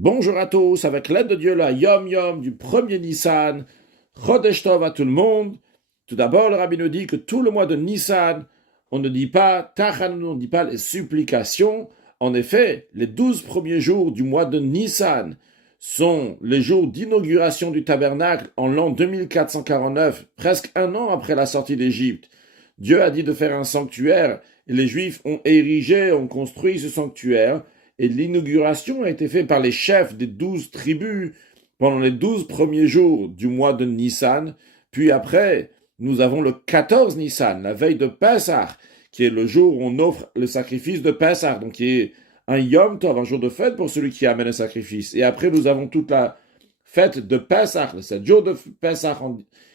Bonjour à tous, avec l'aide de Dieu, la Yom Yom du premier Nissan. Chodesh Tov à tout le monde. Tout d'abord, le rabbi nous dit que tout le mois de Nissan, on ne dit pas Tachanun, on ne dit pas les supplications. En effet, les 12 premiers jours du mois de Nissan sont les jours d'inauguration du tabernacle en l'an 2449, presque un an après la sortie d'Égypte. Dieu a dit de faire un sanctuaire et les Juifs ont érigé, ont construit ce sanctuaire. Et l'inauguration a été faite par les chefs des 12 tribus pendant les 12 premiers jours du mois de Nissan. Puis après, nous avons le 14 Nissan, la veille de Pessah, qui est le jour où on offre le sacrifice de Pessah, donc qui est un Yom Tov, un jour de fête pour celui qui amène le sacrifice. Et après, nous avons toute la fête de Pessah, les 7 jours de Pessah,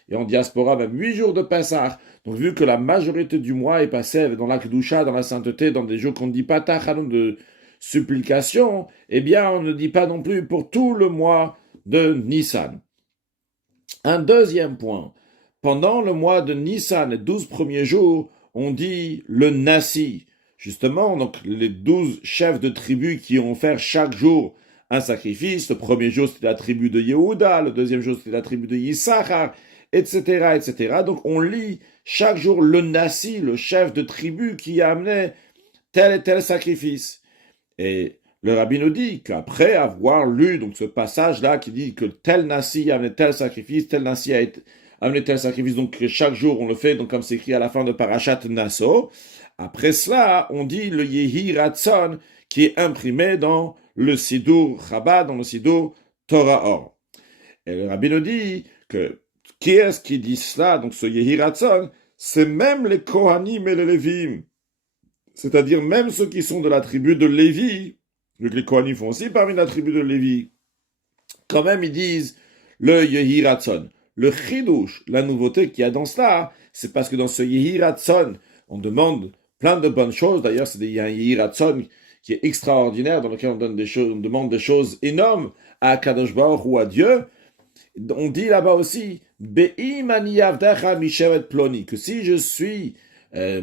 et en diaspora, même 8 jours de Pessah. Donc, vu que la majorité du mois est passée dans la Kedusha, dans la sainteté, dans des jours qu'on ne dit pas Tachanun de supplication, eh bien, on ne dit pas non plus pour tout le mois de Nissan. Un deuxième point. Pendant le mois de Nissan, les 12 premiers jours, on dit le Nassi. Justement, donc, les 12 chefs de tribu qui ont fait chaque jour un sacrifice. Le premier jour, c'était la tribu de Yehuda. Le deuxième jour, c'était la tribu de Yissachar, etc., etc. Donc, on lit chaque jour le Nassi, le chef de tribu qui amenait tel et tel sacrifice. Et le rabbi nous dit qu'après avoir lu donc ce passage-là qui dit que tel Nassi a amené tel sacrifice, tel Nassi a amené tel sacrifice, donc chaque jour on le fait, donc comme c'est écrit à la fin de Parashat Nasso, après cela, on dit le Yehi Ratzon qui est imprimé dans le Sidur Chabad, dans le Sidur Torah Or. Et le rabbi nous dit que qui est-ce qui dit cela, donc ce Yehi Ratzon, c'est même les Kohanim et les Lévim. C'est-à-dire même ceux qui sont de la tribu de Lévi, vu que les Kohanim font aussi parmi la tribu de Lévi, quand même ils disent le Yehi Ratzon. Le Chidouche, la nouveauté qu'il y a dans cela, c'est parce que dans ce Yehi Ratzon, on demande plein de bonnes choses. D'ailleurs, il y a un Yehi Ratzon qui est extraordinaire, dans lequel on demande des choses énormes à Kadosh Baruch ou à Dieu. On dit là-bas aussi, Be'im ani avdecha mishevet ploni, que si je suis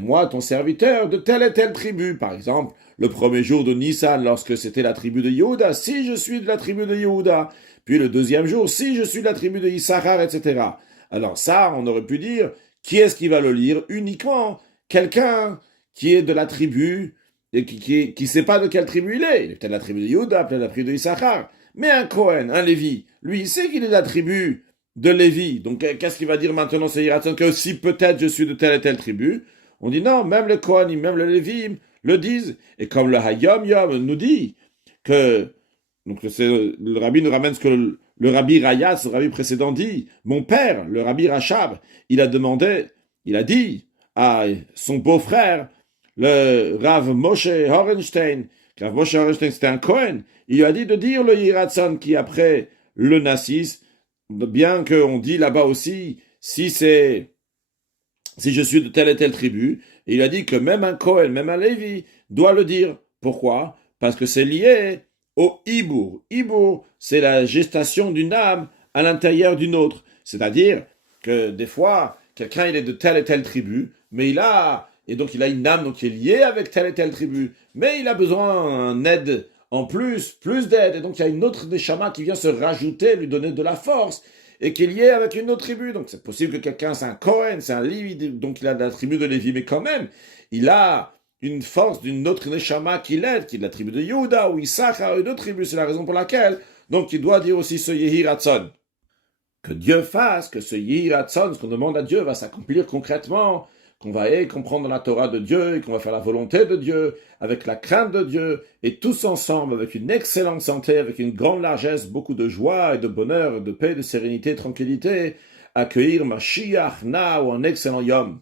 moi, ton serviteur, de telle et telle tribu. Par exemple, le premier jour de Nissan, lorsque c'était la tribu de Yehuda, si je suis de la tribu de Yehuda. Puis le deuxième jour, si je suis de la tribu de Issachar, etc. Alors ça, on aurait pu dire, qui est-ce qui va le lire? Uniquement quelqu'un qui est de la tribu, et qui sait pas de quelle tribu il est. Il est peut-être de la tribu de Yehuda, peut-être de la tribu de Issachar. Mais un Cohen, un Lévi, lui, il sait qu'il est de la tribu de Lévi. Donc, qu'est-ce qu'il va dire maintenant, c'est Yiratzon, que si peut-être je suis de telle et telle tribu? On dit non, même les Kohanim, même les Lévim le disent. Et comme le Hayom Yom nous dit que, donc le rabbi nous ramène ce que le rabbi Rayas, le rabbi précédent dit, mon père, le rabbi Rachab, il a dit à son beau-frère, le Rav Moshe Horenstein, car Moshe Horenstein c'était un Kohen, il lui a dit de dire le Yiratzon qui après le Nassis, bien qu'on dit là-bas aussi, si je suis de telle et telle tribu, et il a dit que même un Kohen, même un Lévi, doit le dire. Pourquoi? Parce que c'est lié au Ibour. Ibour, c'est la gestation d'une âme à l'intérieur d'une autre. C'est-à-dire que des fois, quelqu'un il est de telle et telle tribu, mais il a une âme donc, qui est liée avec telle et telle tribu, mais il a besoin d'une aide en plus d'aide, et donc il y a une autre Neshama qui vient se rajouter, lui donner de la force, et qui est lié avec une autre tribu. Donc c'est possible que quelqu'un, c'est un Kohen, c'est un Lévi, donc il a de la tribu de Lévi, mais quand même, il a une force d'une autre Neshama qui l'aide, qui est de la tribu de Yehuda ou Issachar, une autre tribu, c'est la raison pour laquelle, donc il doit dire aussi ce Yehi Ratzon. Que Dieu fasse, que ce Yehi Ratzon, ce qu'on demande à Dieu, va s'accomplir concrètement, qu'on va comprendre la Torah de Dieu, et qu'on va faire la volonté de Dieu, avec la crainte de Dieu, et tous ensemble, avec une excellente santé, avec une grande largesse, beaucoup de joie et de bonheur, de paix, de sérénité, de tranquillité, accueillir Mashiach, Na, ou un excellent Yom.